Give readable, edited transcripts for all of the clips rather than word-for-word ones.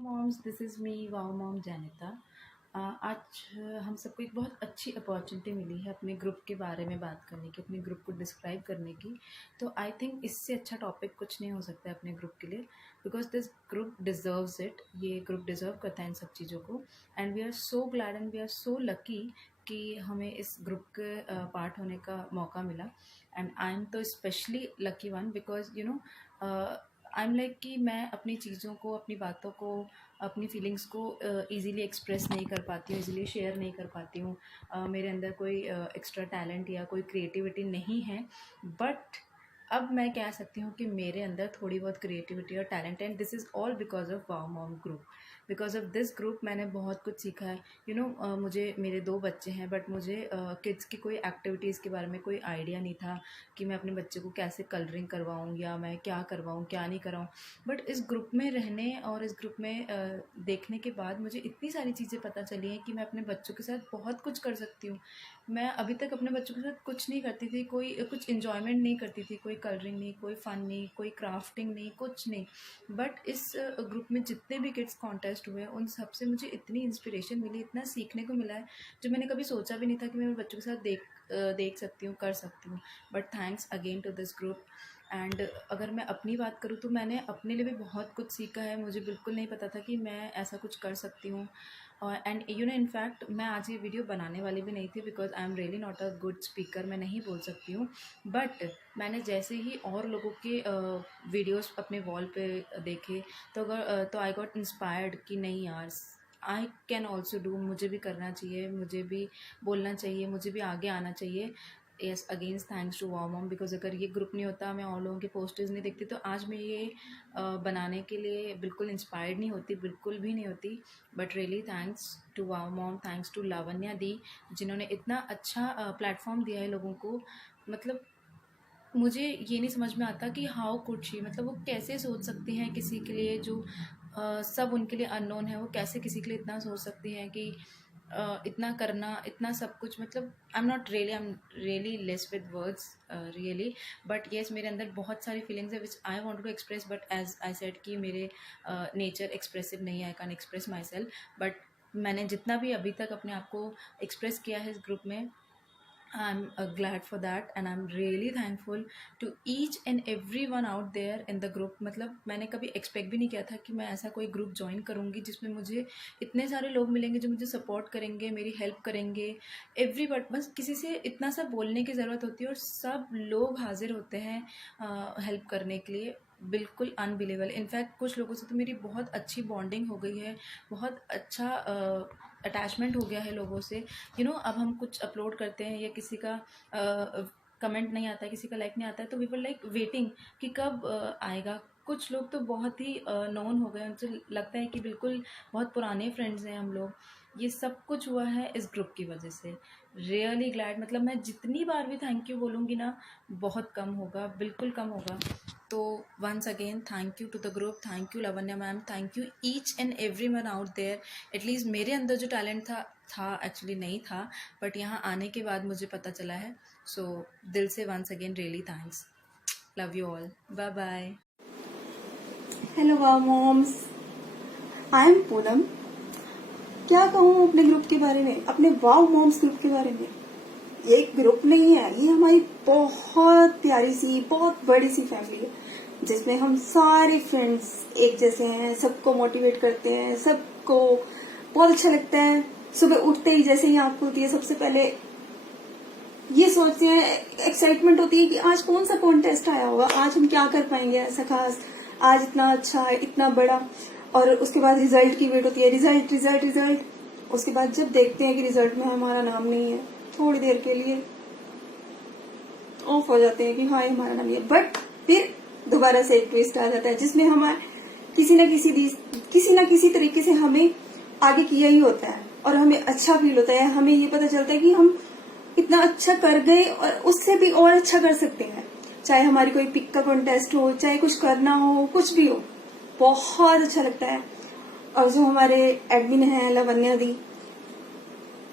Moms, this is me wow mom Janita. आज हम सबको एक बहुत अच्छी अपॉर्चुनिटी मिली है अपने ग्रुप के बारे में बात करने की, अपने ग्रुप को डिस्क्राइब करने की। तो आई थिंक इससे अच्छा टॉपिक कुछ नहीं हो सकता है अपने ग्रुप के लिए, because this group deserves it. ये ग्रुप डिज़र्व करता है इन सब चीज़ों को, and we are so glad and we are so lucky कि हमें इस ग्रुप के पार्ट होने का मौका मिला। एंड आई एम तो specially lucky one, because I am like कि मैं अपनी चीज़ों को, अपनी बातों को, अपनी फीलिंग्स को ईज़िली एक्सप्रेस नहीं कर पाती हूँ, ईज़िली शेयर नहीं कर पाती हूँ। मेरे अंदर कोई एक्स्ट्रा टैलेंट या कोई क्रिएटिविटी नहीं है, बट अब मैं कह सकती हूँ कि मेरे अंदर थोड़ी बहुत क्रिएटिविटी और टैलेंट है, and this is all because of wow mom group. Because of this group मैंने बहुत कुछ सीखा है। मुझे, मेरे 2 बच्चे हैं, बट मुझे किड्स की कोई एक्टिविटीज़ के बारे में कोई आइडिया नहीं था कि मैं अपने बच्चे को कैसे कलरिंग करवाऊँ या मैं क्या करवाऊँ, क्या नहीं कराऊँ। बट इस ग्रुप में रहने और इस ग्रुप में देखने के बाद मुझे इतनी सारी चीज़ें पता चली हैं कि मैं अपने बच्चों के साथ बहुत कुछ कर सकती हूँ। मैं अभी तक अपने बच्चों के साथ कुछ नहीं करती थी, कोई कुछ इन्जॉयमेंट नहीं करती थी, कोई कलरिंग नहीं, कोई फ़न नहीं, कोई क्राफ्टिंग नहीं, कुछ नहीं। बट इस ग्रुप में जितने भी किड्स कॉन्टेस्ट हुए, उन सब से मुझे इतनी इंस्पिरेशन मिली, इतना सीखने को मिला है, जो मैंने कभी सोचा भी नहीं था कि मैं मेरे बच्चों के साथ देख सकती हूँ, कर सकती हूँ। But thanks again to this group. And अगर मैं अपनी बात करूँ तो मैंने अपने लिए भी बहुत कुछ सीखा है। मुझे बिल्कुल नहीं पता था कि मैं ऐसा कुछ कर सकती हूँ। और एंड इनफैक्ट मैं आज ये वीडियो बनाने वाली भी नहीं थी, because I am really not a good speaker, मैं नहीं बोल सकती हूँ। बट मैंने जैसे ही और लोगों के वीडियोस अपने वॉल पे देखे, तो आई गॉट इंस्पायर्ड कि नहीं यार, आई कैन ऑल्सो डू, मुझे भी करना चाहिए, मुझे भी बोलना चाहिए, मुझे भी आगे आना चाहिए। Yes, against thanks to wow mom, because अगर ये ग्रुप नहीं होता, मैं और लोगों के पोस्टर्स नहीं देखती, तो आज मैं ये बनाने के लिए बिल्कुल इंस्पायर्ड नहीं होती, बिल्कुल भी नहीं होती। But really thanks to wow mom, thanks to Lavanya दी, जिन्होंने इतना अच्छा प्लेटफॉर्म दिया है लोगों को। मतलब मुझे ये नहीं समझ में आता कि हाउ कुड शी, मतलब वो कैसे सोच सकती हैं किसी के लिए जो सब उनके लिए अननोन है, वो कैसे किसी के लिए इतना सोच सकती हैं कि इतना करना, इतना सब कुछ। मतलब I am really less with words, really. But yes, मेरे अंदर बहुत सारी फीलिंग्स है which I want to express, but as I said कि मेरे नेचर एक्सप्रेसिव नहीं है, I can express myself. But मैंने जितना भी अभी तक अपने आप को एक्सप्रेस किया है इस ग्रुप में, I'm glad for that, and I'm really thankful to each and everyone out there in the group। मतलब मैंने कभी एक्सपेक्ट भी नहीं किया था कि मैं ऐसा कोई ग्रुप ज्वाइन करूँगी जिसमें मुझे इतने सारे लोग मिलेंगे जो मुझे सपोर्ट करेंगे, मेरी हेल्प करेंगे। एवरीबॉडी, बस किसी से इतना सा बोलने की ज़रूरत होती है और सब लोग हाजिर होते हैं हेल्प करने के लिए। बिल्कुल अनबिलीवेबल। इनफैक्ट कुछ लोगों से तो मेरी बहुत अच्छी बॉन्डिंग हो गई है, बहुत अच्छा अटैचमेंट हो गया है लोगों से। अब हम कुछ अपलोड करते हैं या किसी का कमेंट नहीं आता है, किसी का लाइक नहीं आता है, तो वी वर लाइक वेटिंग कि कब आएगा। कुछ लोग तो बहुत ही नोन हो गए, उनसे लगता है कि बिल्कुल बहुत पुराने फ्रेंड्स हैं हम लोग। ये सब कुछ हुआ है इस ग्रुप की वजह से। रियली ग्लैड, मतलब मैं जितनी बार भी थैंक यू बोलूँगी ना, बहुत कम होगा, बिल्कुल कम होगा। तो once again thank you to the group, thank you Lavanya ma'am, thank you each and every one out there. At least मेरे अंदर जो टैलेंट था एक्चुअली नहीं था, बट यहाँ आने के बाद मुझे पता चला है। सो दिल से once again really thanks. Love you all, bye bye. Hello wow moms, I am Poonam. क्या कहूँ अपने ग्रुप के बारे में, अपने वाओ मॉम्स ग्रुप के बारे में। ये एक ग्रुप नहीं है, ये हमारी बहुत प्यारी सी, बहुत बड़ी सी फैमिली है, जिसमें हम सारे फ्रेंड्स एक जैसे हैं, सबको मोटिवेट करते हैं, सबको बहुत अच्छा लगता है। सुबह उठते ही जैसे ही आँख खुलती है, सबसे पहले ये सोचते हैं, एक्साइटमेंट होती है कि आज कौन सा कॉन्टेस्ट आया होगा, आज हम क्या कर पाएंगे ऐसा खास, आज इतना अच्छा है, इतना बड़ा। और उसके बाद रिजल्ट की वेट होती है, रिजल्ट रिजल्ट रिजल्ट। उसके बाद जब देखते हैं कि रिजल्ट में हमारा नाम नहीं है, थोड़ी देर के लिए ऑफ हो जाते हैं कि हाँ हमारा नाम नहीं है। बट फिर दोबारा से एक ट्विस्ट आ जाता है, जिसमें हमारे किसी न किसी तरीके से हमें आगे किया ही होता है और हमें अच्छा फील होता है। हमें ये पता चलता है कि हम इतना अच्छा कर गए और उससे भी और अच्छा कर सकते हैं। चाहे हमारी कोई पिक का कॉन्टेस्ट हो, चाहे कुछ करना हो, कुछ भी हो, बहुत अच्छा लगता है। और जो हमारे एडमिन है लावण्या दी,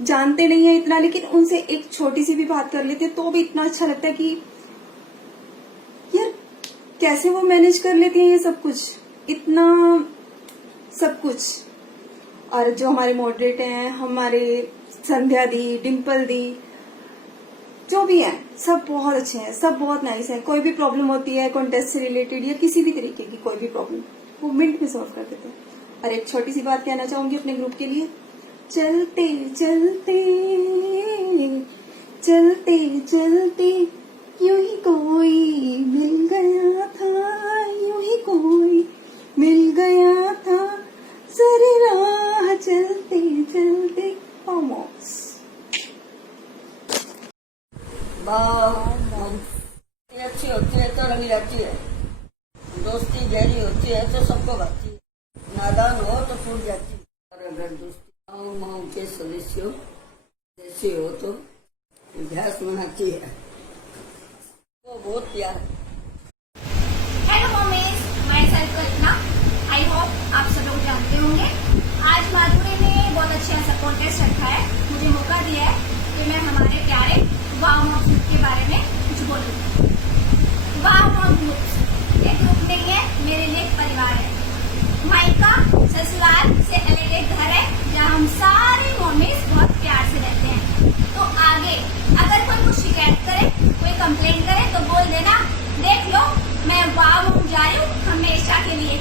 जानते नहीं है इतना, लेकिन उनसे एक छोटी सी भी बात कर लेते तो भी इतना अच्छा लगता है कि यार कैसे वो मैनेज कर लेती है ये सब कुछ। इतना सब कुछ। और जो हमारे मॉडरेटर हैं, हमारे संध्या दी, डिम्पल दी, जो भी हैं, सब बहुत अच्छे हैं, सब बहुत नाइस हैं। कोई भी प्रॉब्लम होती है कॉन्टेस्ट से रिलेटेड या किसी भी तरीके की कोई भी प्रॉब्लम, वो मिनट में सॉल्व कर देते हैं। और एक छोटी सी बात कहना चाहूंगी अपने ग्रुप के लिए, चलते चलते चलते चलते यूं ही कोई मिल गया था, यूं ही कोई मिल गया था, सारी राह चलते चलते। ऑलमोस्ट अच्छी होती है तो लगी जाती है, दोस्ती गहरी होती है तो सबको भाती है, नादान हो तो टूट जाती है। और अगर दोस्ती माओ के सदस्यों जैसे हो तो इतिहास बनाती है, वो बहुत प्यार है। हेलो मम्मीज, मैं सेल्फ कल्पना। आई होप आप सब लोग जानते होंगे आज माधुरी ने बहुत अच्छा सा कॉन्टेस्ट रखा है, मुझे मौका दिया है कि मैं हमारे प्यारे वाव मॉम ग्रुप के बारे में कुछ बोलूँ। वाव मॉम ग्रुप एक ग्रुप नहीं है, मेरे लिए एक परिवार है। मायका ससुराल से अलग एक घर है जहाँ हम सारे मम्मीज बहुत प्यार से रहते हैं। तो आगे अगर कोई कुछ शिकायत करे, कोई कंप्लेंट करे तो बोल देना, देख लो मैं वाव मॉम जा रही हूँ हमेशा के लिए।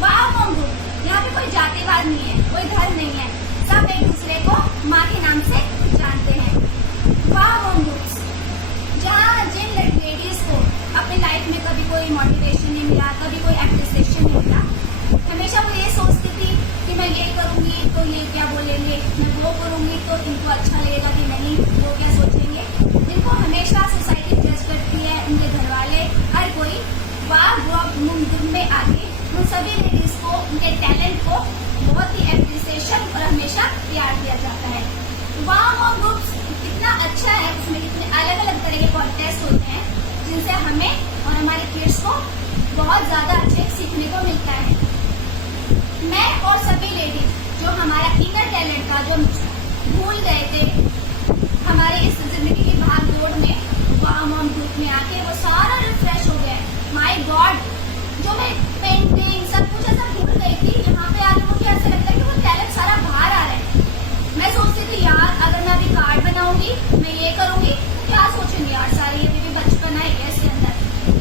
वाव मॉम ग्रुप, यहाँ पे कोई जातिवाद नहीं है, कोई धर्म नहीं है, सब एक दूसरे को माँ के नाम से जानते हैं। वाव मॉम ग्रुप्स जहाँ जिन लेडीज को अपनी लाइफ में कभी कोई मोटिवेशन नहीं मिला, कभी कोई एप्रिसिएशन नहीं मिला, हमेशा वो ये सोचती थी कि मैं ये करूंगी तो ये क्या बोलेंगे, मैं वो करूंगी तो इनको अच्छा लगेगा कि नहीं, वो क्या सोचेंगे, जिनको हमेशा सोसाइटी जज करती है, उनके घर वाले, हर कोई। वाव ग्रुप में आके उन सभी लेडीज को, उनके टैलेंट को बहुत ही एप्रिसिएशन और हमेशा प्यार दिया जाता है। वाव ग्रुप्स कितना अच्छा है, उसमें कितने अलग अलग तरह के कॉन्टेस्ट होते हैं जिनसे हमें और हमारे किड्स को बहुत ज्यादा अच्छे सीखने को मिलता है। मैं और सभी लेडीज जो हमारा इनर टैलेंट था, जो भूल गए थे हमारे इस जिंदगी की भाग दौड़ में, वाव मॉम ग्रुप में आके वो सारा रिफ्रेश हो गया। माय गॉड, जो मैं पेंटिंग सब कुछ ऐसा भूल गई थी, यहाँ पे आके मुझे ऐसा लगता है कि वो टैलेंट सारा बाहर आ रहा है। मैं सोचती थी यार अगर मैं अभी कार्ड बनाऊंगी, मैं ये करूंगी, क्या सोचेंगे यार सारे, ये भी बचपन है इसके अंदर।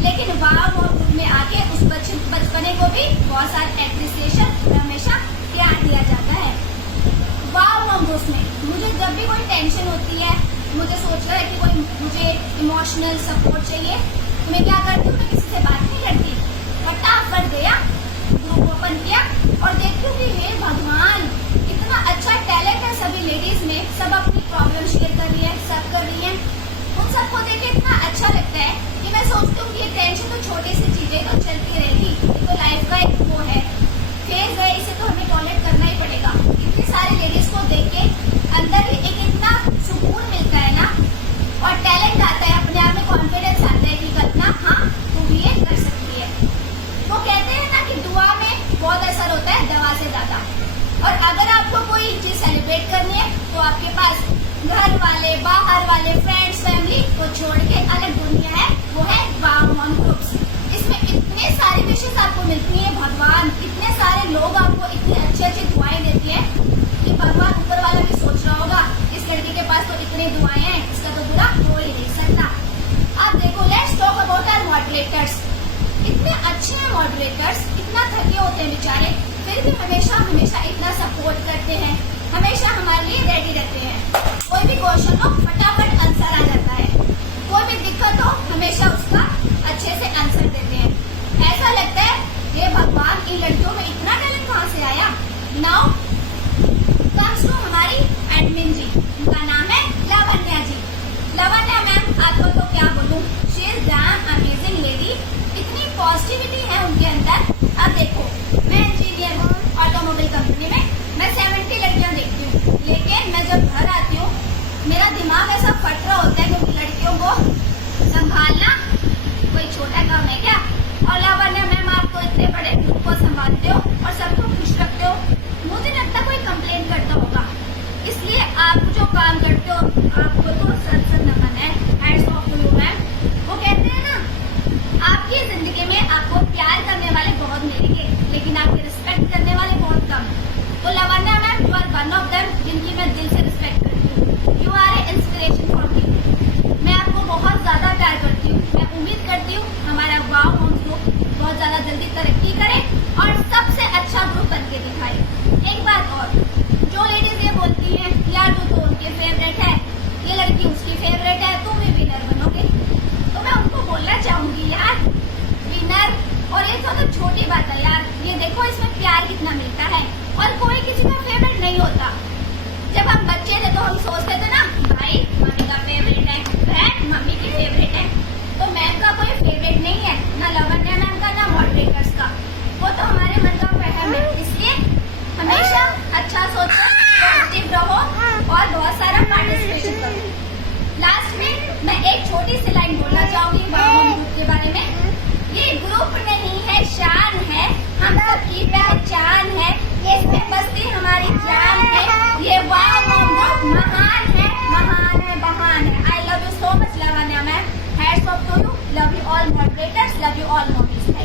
लेकिन वाव मॉम ग्रुप में आके उस बचपने को भी बहुत सारे एप्रिसिएशन हमेशा प्यार दिया जाता है। वाव मॉम ग्रुप में मुझे जब भी कोई टेंशन होती है, मुझे सोच रहा है कि कोई मुझे इमोशनल सपोर्ट चाहिए, तो मैं क्या करती हूँ, मैं किसी से बात नहीं करती, फटाफट गया ग्रुप ओपन किया और देखती हूँ कि हे भगवान इतना अच्छा टैलेंट है सभी लेडीज में, सब अपनी प्रॉब्लम शेयर कर रही है, सब कर रही है। उन सबको देख के इतना अच्छा लगता है कि मैं सोचती हूँ कि ये टेंशन तो छोटी सी चीजें तो चलती रहेगी, ये तो लाइफ का एक वो है, फेज है, इसे तो हमें टॉलरेट करना ही पड़ेगा। इतनी सारी लेडीज को देख के अंदर ही एक इतना सुकून मिलता है ना, और टैलेंट आता है, अपने आप में कॉन्फिडेंस आता है कि कल्पना हाँ तू भी ये कर सकती है। वो कहते हैं ना कि दुआ में बहुत असर होता है दवा से ज्यादा। और अगर आपको कोई चीज सेलिब्रेट करनी है तो आपके पास घर वाले, बाहर वाले, फ्रेंड्स, फैमिली को छोड़ के अलग दुनिया है, वो है वाव मॉम ग्रुप्स। इसमें इतने सारी विशेष आपको मिलती है, भगवान इतने सारे लोग आपको इतनी अच्छी अच्छी दुआएं देती है कि भगवान ऊपर वाला भी सोच रहा होगा इस लड़की के पास तो इतनी दुआएं हैं, इसका तो बुरा हो ही नहीं सकता। आप देखो, let's talk about our moderators. इतने अच्छे हैं मॉडरेटर्स, इतना थके होते हैं बेचारे, फिर भी हमेशा हमेशा इतना सपोर्ट करते हैं, हमेशा हमारे लिए रेडी रहते हैं। कोई भी क्वेश्चन हो फटाफट आंसर आ जाता है, कोई भी दिक्कत हो हमेशा उसका अच्छे से आंसर देते हैं। ऐसा लगता है ये भगवान इन लड़कियों में इतना टैलेंट कहाँ से आया। नाउ कम्स टू हमारी एडमिन जी, उनका नाम है लावण्या जी। लावण्या मैम आपको तो क्या बोलूं, she is damn amazing lady, इतनी पॉजिटिविटी है उनके अंदर। अब देखो, मैं इंजीनियर हूँ ऑटोमोबाइल कंपनी में, मैं 70 लड़कियां देखती हूँ, लेकिन मैं जब घर आती हूँ मेरा दिमाग ऐसा फट रहा होता है क्योंकि लड़कियों को संभालना कोई छोटा काम है क्या। और लावण्या मैम आप तो इतने बड़े ग्रुप को संभालते हो और सबको खुश रखते हो, मुझे लगता कोई कंप्लेन करता होगा, इसलिए आप जो काम करते हो आपको तो सत नमन है, hats off to you ma'am. वो कहते हैं ना आपकी जिंदगी में आपको प्यार करने वाले बहुत मिलेंगे, लेकिन आपकी रिस्पेक्ट करने लड़की उसकी फेवरेट है, तुम भी विनर बनोगे। तो मैं उनको बोलना चाहूंगी यार, विनर और ये तो छोटी बात है यार, ये देखो इसमें प्यार कितना मिलता है और कोई किसी का फेवरेट नहीं होता। जब हम बच्चे थे तो हम सोचते थे ना, भाई मम्मी का फेवरेट है, बहन मम्मी की फेवरेट है। तो मैम का कोई फेवरेट नहीं है, ना लवन्या मैम का, ना मॉडरेटर्स का, वो तो हमारे मन का वहम है। इसलिए हमेशा अच्छा सोचो, पॉजिटिव रहो और बहुत सारा पार्टिसिपेशन करो। लास्ट में मैं एक छोटी सी लाइन बोलना चाहूंगी वाव मॉम ग्रुप के बारे में। ये ग्रुप नहीं है, शान है, हम सबकी पहचान है, इसमें मस्ती हमारी जान है। ये वाव मॉम ग्रुप महान है, महान है, महान है। I love you so much Lavanya ma'am, hats off to you, love you all moderators, love you all mommies.